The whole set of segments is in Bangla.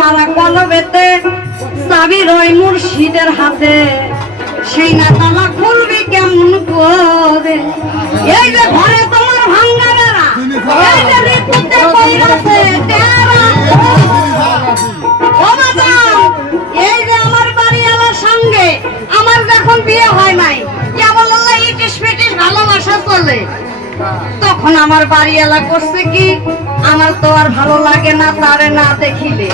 মারা কলবেতে চাবি রয় মুর্শিদের হাতে সেই না তালা খুলবি কেমন করে এই যে ঘরে তোমার ভাঙ্গা বেড়া এই যে রিপুতে কইরাছে তেরা ও বাজান এই যে আমার বাড়িওয়ালার সঙ্গে আমার যখন বিয়ে হয় নাই কেবল আল্লাহ ইটিস পিটিস ভালোবাসা চলে তখন আমার বাড়িওয়ালা করছে কি আমার তো আর ভালো লাগে না তারে না দেখিলে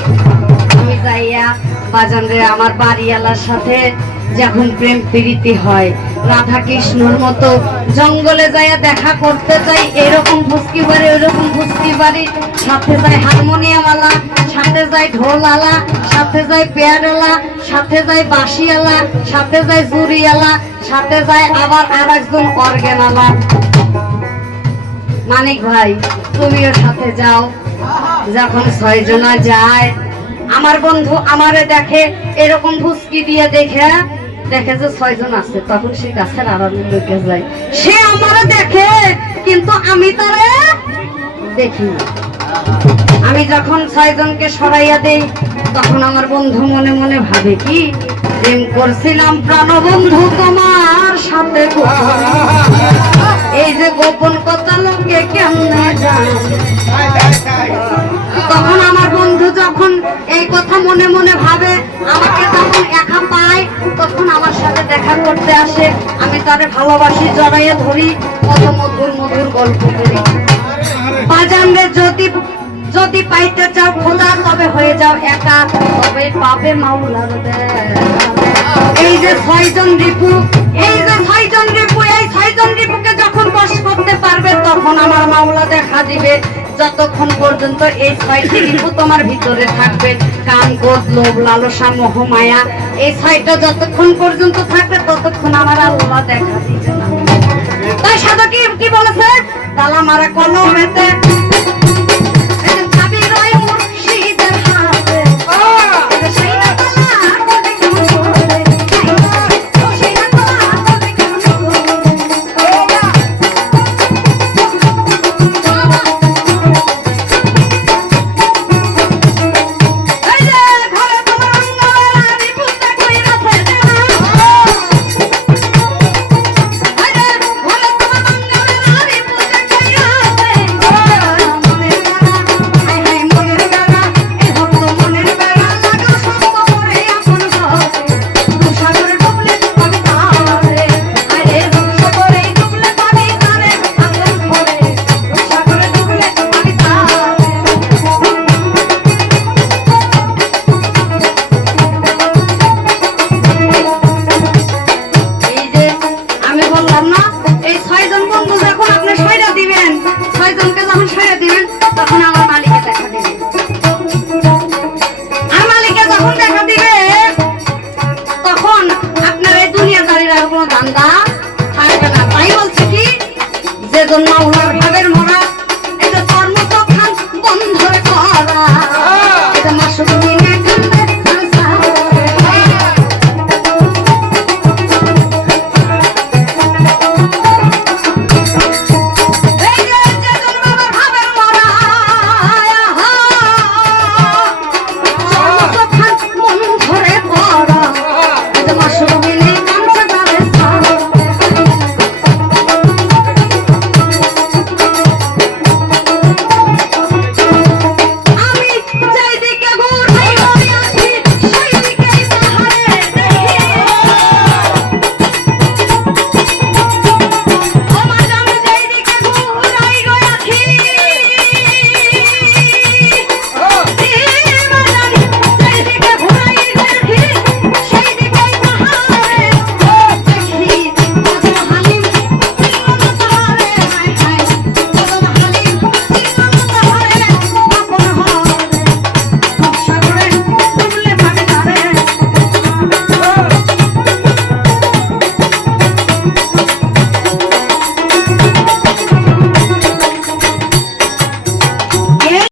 আমি যাইয়া বাজান রে আমার বাড়িওয়ালার সাথে যখন প্রেম প্রীতি হয় রাধা কৃষ্ণর মতো জঙ্গলে যাইয়া দেখা করতে চাই এরকম ফুসকি বাড়ি ওইরকম ফুসকি বাড়ি সাথে যায় হারমোনিয়ামওয়ালা সাথে যায় ঢোলওয়ালা সাথে যায় পেয়ারওয়ালা সাথে যায় বাঁশিওয়ালা সাথে যায় জুরিওয়ালা সাথে যায় আবার আর একজন অর্গেনওয়ালা মানিক ভাই তুমিও সাথে যাও যখন 6 জনা যায় আমার বন্ধু আমারে দেখে এরকম ফুসকি দিয়ে দেখে যে 6 জন আছে তখন সে গাছের আড়ালে ঢুকে যায় সে আমারে দেখে কিন্তু আমি তারে দেখি না আমি যখন 6 জনকে সরাইয়া দেই তখন আমার বন্ধু মনে মনে ভাবে কি প্রেম করছিলাম প্রাণবন্ধু তোমার সাথে এই যে গোপন কথা লোকে কেমনে জানে তখন আমার বন্ধু যখন এই কথা মনে মনে ভাবে আমাকে যখন একা পায় তখন আমার সাথে দেখা করতে আসে আমি তারে ভালোবাসি জড়াইয়া ধরি কত মধুর মধুর গল্প করি বাজান রে যদি পাইতে চাও খোদা তবে হয়ে যাও একা তবে পাবে মাওলার এই যে 6 জন রিপু এই যে 6 জন রিপু এই 6 জন রিপুকে যখন বশ করতে পারবে তখন আমার মাওলা দেখা দিবে যতক্ষণ পর্যন্ত এই 6টি রিপু তোমার ভিতরে থাকবে কাম ক্রোধ লোভ লালসা মোহ মায়া এই 6টা যতক্ষণ পর্যন্ত থাকবে ততক্ষণ আমার আল্লাহ দেখা দিবে না তাই সাধু কি বলেছে তালা মারা কলমেতে ধান্দা থাকবে না তাই বলছে কি যে জন্য